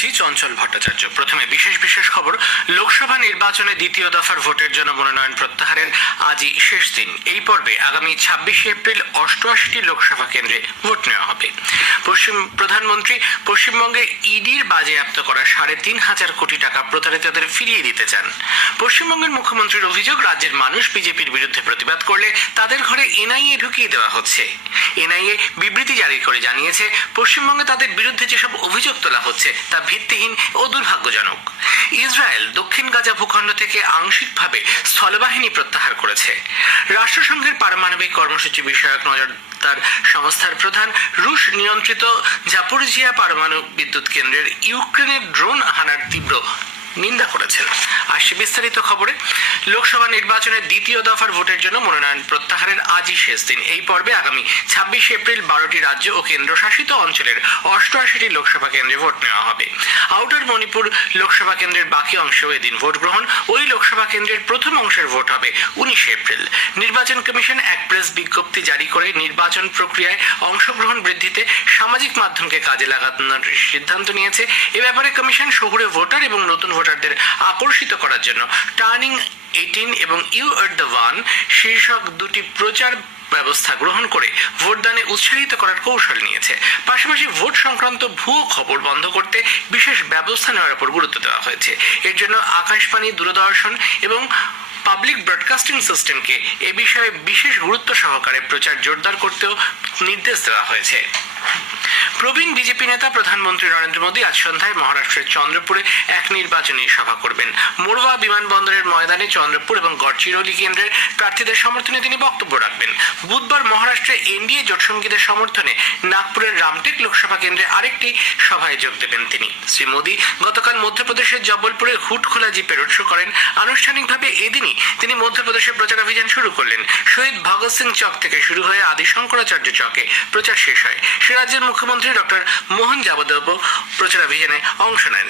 পড়ছি চঞ্চল ভট্টাচার্য। প্রথমে বিশেষ খবর। লোকসভা নির্বাচনে দ্বিতীয় দফার ভোটের জন্য মনোনয়ন প্রত্যাহারের আজই শেষ দিন। এই পর্বে আগামী 26 এপ্রিল 88টি লোকসভা কেন্দ্রে ভোট নেওয়া হবে। প্রধানমন্ত্রী পশ্চিমবঙ্গে ইডির বাজেয়াপ্ত করা 3,500 কোটি টাকা প্রতারিতদের ফিরিয়ে দিতে চান। পশ্চিমবঙ্গের মুখ্যমন্ত্রীর অভিযোগ, রাজ্যের মানুষ বিজেপির বিরুদ্ধে প্রতিবাদ করলে তাদের ঘরে এনআইএ ঢুকিয়ে দেওয়া হচ্ছে। এনআইএ বিবৃতি জারি করে জানিয়েছে, পশ্চিমবঙ্গে তাদের বিরুদ্ধে যেসব অভিযোগ তোলা হচ্ছে তা ভিত্তিহীন ও দুর্ভাগ্যজনক। ইসরায়েল দক্ষিণ গাজা ভূখণ্ড থেকে আংশিকভাবে স্থলবাহিনী প্রত্যাহার করেছে। রাষ্ট্রসংঘের পারমাণবিক কর্মসূচি বিষয়ক নজরদার সংস্থার প্রধান রুশ নিয়ন্ত্রিত জাপোরিজিয়া পারমাণু বিদ্যুৎ কেন্দ্রের ইউক্রেনের ড্রোন হানার তীব্র নিন্দা করেছেন। আসছে বিস্তারিত খবরে। লোকসভা নির্বাচনের দ্বিতীয় দফার ভোটের জন্য মনোনয়ন প্রত্যাহারের আজই শেষ দিন। এই পর্বে আগামী 26 এপ্রিল 12টি রাজ্য ও কেন্দ্রশাসিত অঞ্চলের 88টি লোকসভা কেন্দ্রে ভোট নেওয়া হবে। আউটার মণিপুর লোকসভা কেন্দ্রের বাকি অংশেও এদিন ভোট গ্রহণ। ওই লোকসভা কেন্দ্রের প্রথম অংশের ভোট হবে 19 এপ্রিল। নির্বাচন কমিশন এক প্রেস বিজ্ঞপ্তি জারি করে নির্বাচন প্রক্রিয়ায় অংশগ্রহণ বৃদ্ধিতে সামাজিক মাধ্যমকে কাজে লাগানোর সিদ্ধান্ত নিয়েছে। এ ব্যাপারে কমিশন শহুরে ভোটার এবং নতুন ভোটারদের আকর্ষিত করার জন্য টার্নিং 18 এবং ইউ আর দ্য ওয়ান শীর্ষক দুটি প্রচার ব্যবস্থা গ্রহণ করে ভোটদানে উৎসাহিত করার কৌশল নিয়েছে। পাশাপাশি ভোট সংক্রান্ত ভুয়ো খবর বন্ধ করতে বিশেষ ব্যবস্থা নেওয়ার উপর গুরুত্ব দেওয়া হয়েছে। এর জন্য আকাশবাণী, দূরদর্শন এবং পাবলিক ব্রডকাস্টিং সিস্টেমকে এ বিষয়ে বিশেষ গুরুত্ব সহকারে প্রচার জোরদার করতেও নির্দেশ দেওয়া হয়েছে। প্রবীণ বিজেপি নেতা প্রধানমন্ত্রী নরেন্দ্র মোদী আজ সন্ধ্যায় মহারাষ্ট্রের চন্দ্রপুরে এক নির্বাচনী সভা করবেন। মোরবা বিমানবন্দরের ময়দানে চন্দ্রপুর এবং গড়চিরোলি কেন্দ্রের প্রার্থীদের সমর্থনে তিনি বক্তব্য রাখবেন। বুধবার মহারাষ্ট্রে এনডিএ জোটসঙ্গীদের সমর্থনে নাগপুরের রামটেক লোকসভা কেন্দ্রে আরেকটি সভায় যোগ দেবেন তিনি। শ্রী মোদী গতকাল মধ্যপ্রদেশের জব্বলপুরে হুটখোলা জিপে রোড শো করেন। আনুষ্ঠানিকভাবে এদিনই তিনি মধ্যপ্রদেশে প্রচার অভিযান শুরু করলেন। শহীদ ভগৎ সিং চক থেকে শুরু হয়ে আদি শঙ্করাচার্য চকে প্রচার শেষ হয়। সে রাজ্যের মুখ্যমন্ত্রী ডক্টর মোহন যাদব প্রচার অভিযানে অংশ নেন।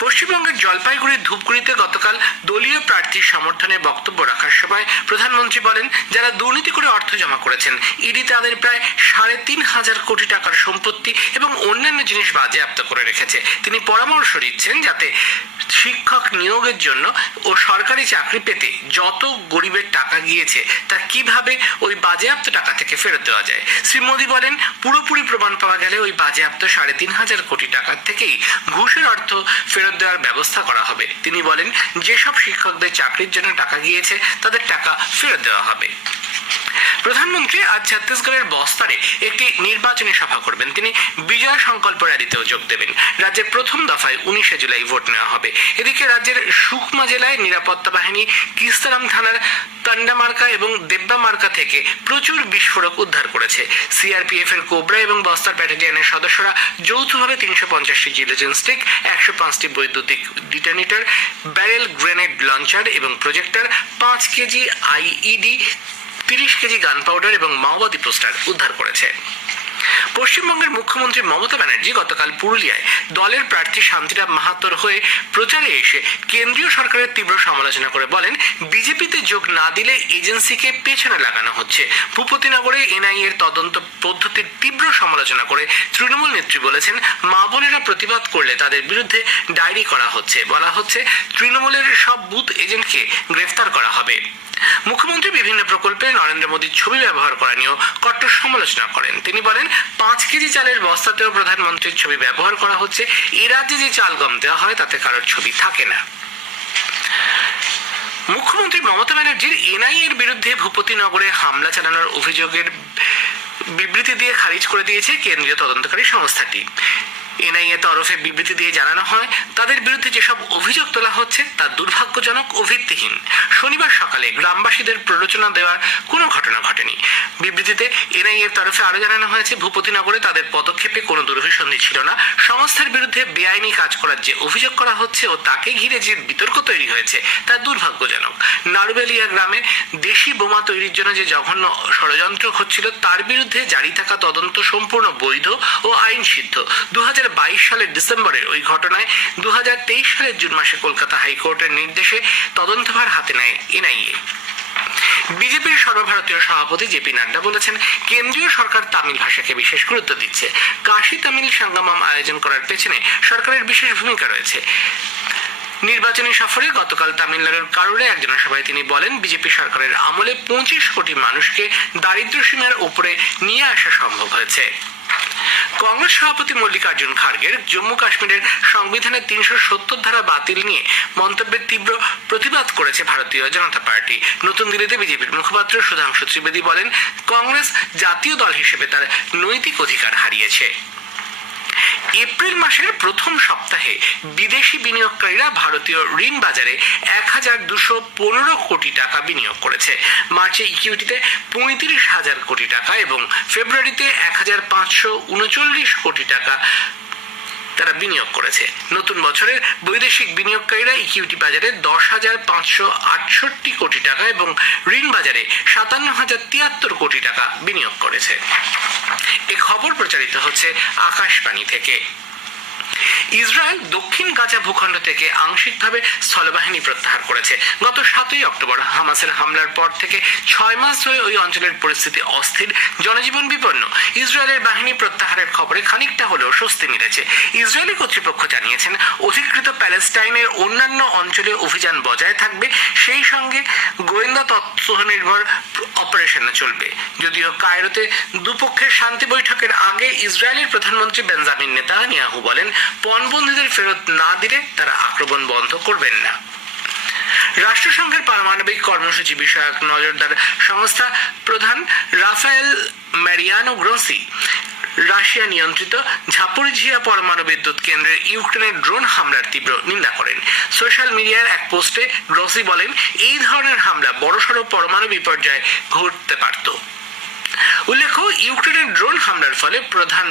পশ্চিমবঙ্গের জলপাইগুড়ির ধূপগুড়িতে গতকাল দলীয় প্রার্থীর সমর্থনে বক্তব্য রাখার সময় প্রধানমন্ত্রী বলেন, যারা দুর্নীতি করে অর্থ জমা করেছেন, ইডি তাদের প্রায় 3,500 কোটি টাকার সম্পত্তি এবং অন্যান্য জিনিস বাজেয়াপ্ত করে রেখেছে। তিনি পরামর্শ দিচ্ছেন যাতে শিক্ষক নিয়োগের জন্য ও সরকারি চাকরি পেতে যত গরিবের টাকা গিয়েছে তা কিভাবে ওই বাজেয়াপ্ত টাকা থেকে ফেরত দেওয়া যায়। শ্রী মোদী বলেন, পুরোপুরি প্রমাণ পাওয়া গেলে ওই বাজেয়াপ্ত 3,500 কোটি টাকার থেকেই ঘুষের অর্থ ফেরত দেওয়ার ব্যবস্থা করা হবে। তিনি বলেন, যেসব শিক্ষকদের চাকরির জন্য টাকা গিয়েছে তাদের টাকা ফেরত দেওয়া হবে। প্রধানমন্ত্রী আজ ছত্তিশগড়ের বস্তারে একটি নির্বাচনী সভা করবেন। তিনি বিজয় সংকল্প র্যালিতেও যোগ দেবেন। রাজ্যের প্রথম দফায় 19 জুলাই ভোট নেওয়া হবে। এদিকে রাজ্যের সুকমা জেলায় নিরাপত্তা বাহিনী কিস্তারাম থানার তান্ডামার্কা এবং দেব্বামার্কা থেকে প্রচুর বিস্ফোরক উদ্ধার করেছে। সিআরপিএফ এর কোবরা এবং বস্তার ব্যাটালিয়নের সদস্যরা যৌথভাবে 350টি জিলেটিন স্টিক, 105টি বৈদ্যুতিক ডিটোনেটর, ব্যারেল গ্রেনেড লঞ্চার এবং প্রজেক্টর, 5 কেজি আইইডি, 30 কেজি গান পাউডার এবং মাওবাদী পোস্টার উদ্ধার করেছে। পশ্চিমবঙ্গের মুখ্যমন্ত্রী মমতা ব্যানার্জি গতকাল পুরুলিয়ায় দলের প্রার্থী শান্তিরাম মাহাতোর হয়ে প্রচারে এসে কেন্দ্রীয় সরকারের তীব্র সমালোচনা করে বলেন, বিজেপিতে যোগ না দিলে এজেন্সিকে পেছনে লাগানো হচ্ছে। ভূপতিনগরে এনআইএ এর তদন্ত পদ্ধতির তীব্র সমালোচনা করে তৃণমূল নেত্রী বলেছেন, মা বোনেরা প্রতিবাদ করলে তাদের বিরুদ্ধে ডায়েরি করা হচ্ছে। বলা হচ্ছে, তৃণমূলের সব বুথ এজেন্টকে গ্রেফতার করা হবে। মুখ্যমন্ত্রী বিভিন্ন প্রকল্পে নরেন্দ্র মোদীর ছবি ব্যবহার করা নিয়েও কট্টর সমালোচনা করেন। তিনি বলেন, 5 কেজি চালের বস্তাতেও প্রধানমন্ত্রীর ছবি ব্যবহার করা হচ্ছে। এ রাজ্যে যে চাল গম দেওয়া হয় তাতে কারোর ছবি থাকে না। মুখ্যমন্ত্রী মমতা ব্যানার্জির এনআইএ এর বিরুদ্ধে ভূপতিনগরে হামলা চালানোর অভিযোগের বিবৃতি দিয়ে খারিজ করে দিয়েছে কেন্দ্রীয় তদন্তকারী সংস্থাটি। এনআইএ তরফে বিবৃতি দিয়ে জানানো হয়, তাদের বিরুদ্ধে যেসব অভিযোগ তোলা হচ্ছে তা দুর্ভাগ্যজনক ও ভিত্তিহীন। শনিবার সকালে গ্রামবাসীদের প্ররোচনা দেওয়ার কোনো ঘটনা ঘটেনি। বিবৃতিতে এনআইএ এর তরফে আরো জানানো হয়েছে, ভূপতিনগরে তাদের পদক্ষেপে কোনো দুর্ভিসন্ধি ছিল না। সংস্থার বিরুদ্ধে বেআইনি কাজ করার যে অভিযোগ করা হচ্ছে ও তাকে ঘিরে যে বিতর্ক তৈরি হয়েছে তা দুর্ভাগ্যজনক। নারুবেলিয়া গ্রামে দেশি বোমা তৈরির জন্য যে জঘন্য ষড়যন্ত্র হচ্ছিল তার বিরুদ্ধে জারি থাকা তদন্ত সম্পূর্ণ বৈধ ও আইন সিদ্ধ। 2022 সালের ডিসেম্বরের ওই ঘটনায় 2023 সালের জুন মাসে কলকাতা হাইকোর্টের নির্দেশে তদন্তভার হাতে নেয় এনআইএ। বিজেপির সর্বভারতীয় সভাপতি জেপি নাড্ডা বলেছেন, কেন্দ্রীয় সরকার তামিল ভাষাকে বিশেষ গুরুত্ব দিচ্ছে। কাশী তামিল সঙ্গমম আয়োজন করার পেছনে সরকারের বিশেষ ভূমিকা রয়েছে। নির্বাচনী সফরে গতকাল তামিলনাড়ুর কারুরে এক জনসভায় তিনি বলেন, বিজেপি সরকারের আমলে 25 কোটি মানুষকে দারিদ্র সীমার উপরে নিয়ে আসা সম্ভব হয়েছে। কংগ্রেস সভাপতি মল্লিকার্জুন খাড়গের জম্মু কাশ্মীরের সংবিধানের 370 ধারা বাতিল নিয়ে মন্তব্যের তীব্র প্রতিবাদ করেছে ভারতীয় জনতা পার্টি। নতুন দিল্লিতে বিজেপির মুখপাত্র সুধাংশু ত্রিবেদী বলেন, কংগ্রেস জাতীয় দল হিসেবে তার নৈতিক অধিকার হারিয়েছে। এপ্রিল মাসের প্রথম সপ্তাহে বিদেশি বিনিয়োগকারীরা ভারতীয় ঋণ বাজারে 1215 কোটি টাকা বিনিয়োগ করেছে। মার্চে ইকুইটিতে 35,000 কোটি টাকা এবং ফেব্রুয়ারিতে 1539 কোটি টাকা তারা বিনিয়োগ করেছে। নতুন বছরের বৈদেশিক বিনিয়োগকারীরা ইকুইটি বাজারে 10,568 কোটি টাকা এবং ঋণ বাজারে 57,073 কোটি টাকা বিনিয়োগ করেছে। এই খবর প্রচারিত হচ্ছে আকাশবাণী থেকে। ইসরায়েল দক্ষিণ গাজা ভূখণ্ড থেকে আংশিকভাবে স্থলবাহিনী প্রত্যাহার করেছে। গত 7ই অক্টোবর হামাসের হামলার পর থেকে 6 মাস ধরে ওই অঞ্চলের পরিস্থিতি অস্থির, জনজীবন বিপন্ন। ইসরায়েলের বাহিনী প্রত্যাহারের খবরে খানিকটা হলেও স্বস্তি মিলেছে। ইসরায়েলি কর্তৃপক্ষ জানিয়েছেন, অধিকৃত প্যালেস্টাইনের অন্যান্য অঞ্চলে অভিযান বজায় থাকবে, সেই সঙ্গে গোয়েন্দা তথ্য নির্ভর অপারেশন চলবে। যদিও কায়রোতে দুপক্ষের শান্তি বৈঠকের আগে ইসরায়েলের প্রধানমন্ত্রী বেঞ্জামিন নেতানিয়াহু বলেন, পণবন্দীদের ফেরত না দিলে তারা আক্রমণ বন্ধ করবেন না। রাষ্ট্রসংঘের পারমাণবিক কর্মসূচি বিষয়ক নজরদার সংস্থা প্রধান রাফায়েল ম্যারিয়ানো গ্রোসি রাশিয়া নিয়ন্ত্রিত ঝাপোরিঝিয়া পরমাণু বিদ্যুৎ কেন্দ্রের ইউক্রেনের ড্রোন হামলার তীব্র নিন্দা করেন। সোশ্যাল মিডিয়ার এক পোস্টে গ্রোসি বলেন, এই ধরনের হামলা বড়সড় পরমাণু বিপর্যয় ঘটতে পারত। উল্লেখ্য, ইউক্রেনের ড্রোন হামলার ফলে প্রধান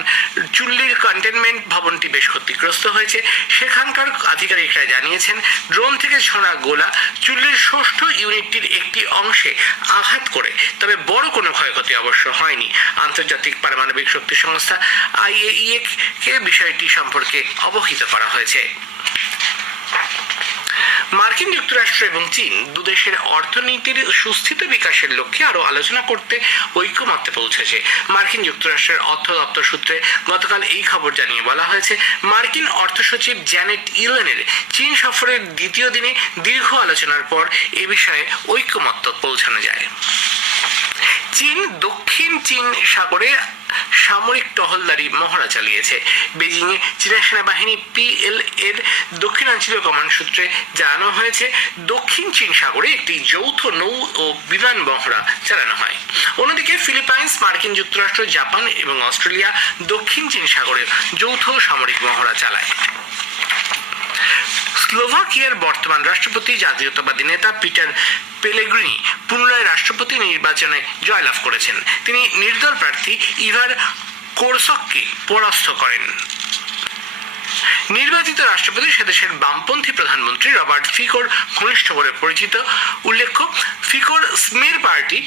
চুল্লির কন্টেনমেন্ট ভবনটি বেশ ক্ষতিগ্রস্ত হয়েছে। সেখানকার আধিকারিকরা জানিয়েছেন, ড্রোন থেকে ছোড়া গোলা চুল্লির ষষ্ঠ ইউনিটটির একটি অংশে আঘাত করে, তবে বড় কোনো ক্ষয়ক্ষতি অবশ্য হয়নি। আন্তর্জাতিক পারমাণবিক শক্তি সংস্থা IAEA কে বিষয়টি সম্পর্কে অবহিত করা হয়েছে। মার্কিন যুক্তরাষ্ট্র এবং চীন দুদেশের অর্থনীতির সুস্থিত বিকাশের লক্ষ্যে আরো আলোচনা করতে ঐকমত্যে পৌঁছেছে। মার্কিন যুক্তরাষ্ট্রের অর্থ দপ্তর সূত্রে গতকাল এই খবর জানিয়ে বলা হয়েছে, মার্কিন অর্থ সচিব জ্যানেট ইয়েলেনের চীন সফরের দ্বিতীয় দিনে দীর্ঘ আলোচনার পর এ বিষয়ে ঐকমত্য পৌঁছানো যায়। চীন দক্ষিণ চীন সাগরে সামরিক টহলদারি মহড়া চালিয়েছে। বেজিং এ চীনা সেনাবাহিনী PLA এর দক্ষিণাঞ্চলীয় কমান্ড সূত্রে জানানো হয়েছে, দক্ষিণ চীন সাগরে একটি যৌথ নৌ ও বিমান মহড়া চালানো হয়। অন্যদিকে ফিলিপাইন্স, মার্কিন যুক্তরাষ্ট্র, জাপান এবং অস্ট্রেলিয়া দক্ষিণ চীন সাগরে যৌথ সামরিক মহড়া চালায়। স্লোভাকিয়ার বর্তমান রাষ্ট্রপতি জাতীয়তাবাদী নেতা পিটার পেলেগ্রিনি পুনরায় রাষ্ট্রপতি নির্বাচনে জয়লাভ করেছেন। তিনি নির্দল প্রার্থী ইভার কোরসককে পরাস্ত করেন। নির্বাচিত রাষ্ট্রপতি সেদেশের বামপন্থী প্রধানমন্ত্রী রবার্ট ফিকোর ঘনিষ্ঠ বলে পরিচিত। উল্লেখ্য, ফিকোর স্মের পার্টি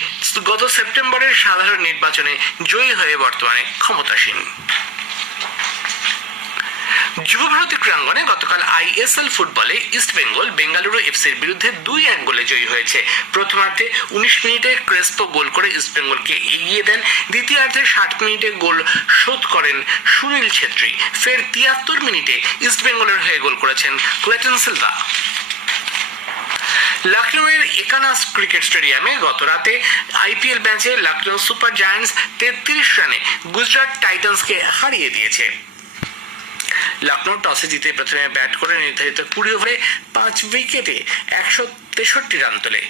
গত সেপ্টেম্বরের সাধারণ নির্বাচনে জয়ী হয়ে বর্তমানে ক্ষমতাসীন। যুব ভারতী ক্রীড়াঙ্গনে গতকাল ISL ফুটবলে ইস্টবেঙ্গল বেঙ্গালুরু FC'র বিরুদ্ধে 2-1 গোলে জয়ী হয়েছে। প্রথমার্ধে 19 মিনিটে ক্রেসপো গোল করে ইস্টবেঙ্গলকে এগিয়ে দেন। দ্বিতীয়ার্ধে 60 মিনিটে গোল শোধ করেন সুনীল ছেত্রী। ফের 73 মিনিটে ইস্টবেঙ্গলের হয়ে গোল করেছেন ক্লেটন সিলভা। লখনৌয়ের একানা ক্রিকেট স্টেডিয়ামে গত রাতে IPL ম্যাচে লখনৌ সুপার জায়ান্টস 33 রানে গুজরাট টাইটান্সকে হারিয়ে দিয়েছে। লখনৌ টসে জিতে প্রথমে ব্যাট করে নির্ধারিত 20 ওভারে 5 উইকেটে 163 রান তোলে।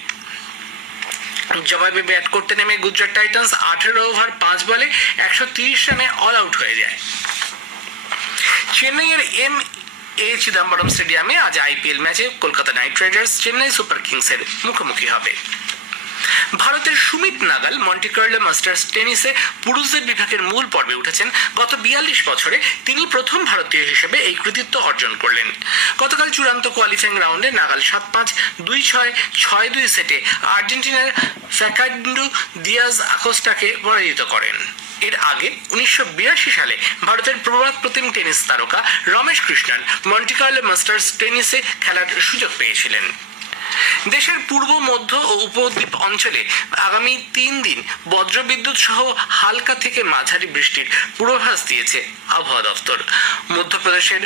জবাবে ব্যাট করতে নেমে গুজরাট টাইটান্স 18 ওভার 5 বলে 130 রানে অল আউট হয়ে যায়। চেন্নাইয়ের MA চিদম্বরম স্টেডিয়ামে আজ IPL ম্যাচে Kolkata knight riders Chennai super কিংসের মুখোমুখি হবে। ভারতের সুমিত নাগাল মন্টি কার্লো মাস্টার্স টেনিসে পুরুষদের বিভাগের মূল পর্বে উঠেছেন। গত 42 বছরে তিনি প্রথম ভারতীয় হিসেবে এই কৃতিত্ব অর্জন করলেন। গতকাল চূড়ান্ত কোয়ালিফাইং রাউন্ডে নাগাল 7-5, 2-6, 6-2 সেটে আর্জেন্টিনার ফ্যাকান্ডো দিয়াজ আকোস্টাকে পরাজিত করেন। এর আগে 1982 সালে ভারতের প্রতিম টেনিস তারকা Ramesh Krishnan Monte Carlo masters টেনিসে খেলার সুযোগ পেয়েছিলেন। দেশের পূর্ব মধ্য ও উপদ্বীপ অঞ্চলে আগামী 3 দিন বজ্রবিদ্যুৎ সহ হালকা থেকে মাঝারি বৃষ্টির পূর্বাভাস দিয়েছে আবহাওয়া দফতর। মধ্যপ্রদেশের,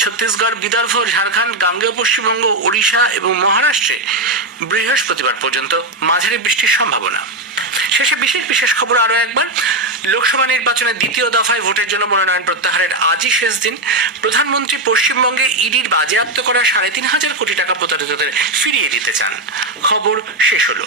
ছত্তিশগড়, বিদর্ভ, ঝাড়খণ্ড, গাঙ্গেয় পশ্চিমবঙ্গ, ওড়িশা এবং মহারাষ্ট্রে বৃহস্পতিবার পর্যন্ত মাঝারি বৃষ্টির সম্ভাবনা। শেষে বিশেষ খবর আরো একবার। লোকসভা নির্বাচনের দ্বিতীয় দফায় ভোটের জন্য মনোনয়ন প্রত্যাহারের আজই শেষ দিন। প্রধানমন্ত্রী পশ্চিমবঙ্গে ইডির বাজেয়াপ্ত করা 3,500 কোটি টাকা প্রতারিতদের ফিরিয়ে দিতে চান। খবর শেষ হলো।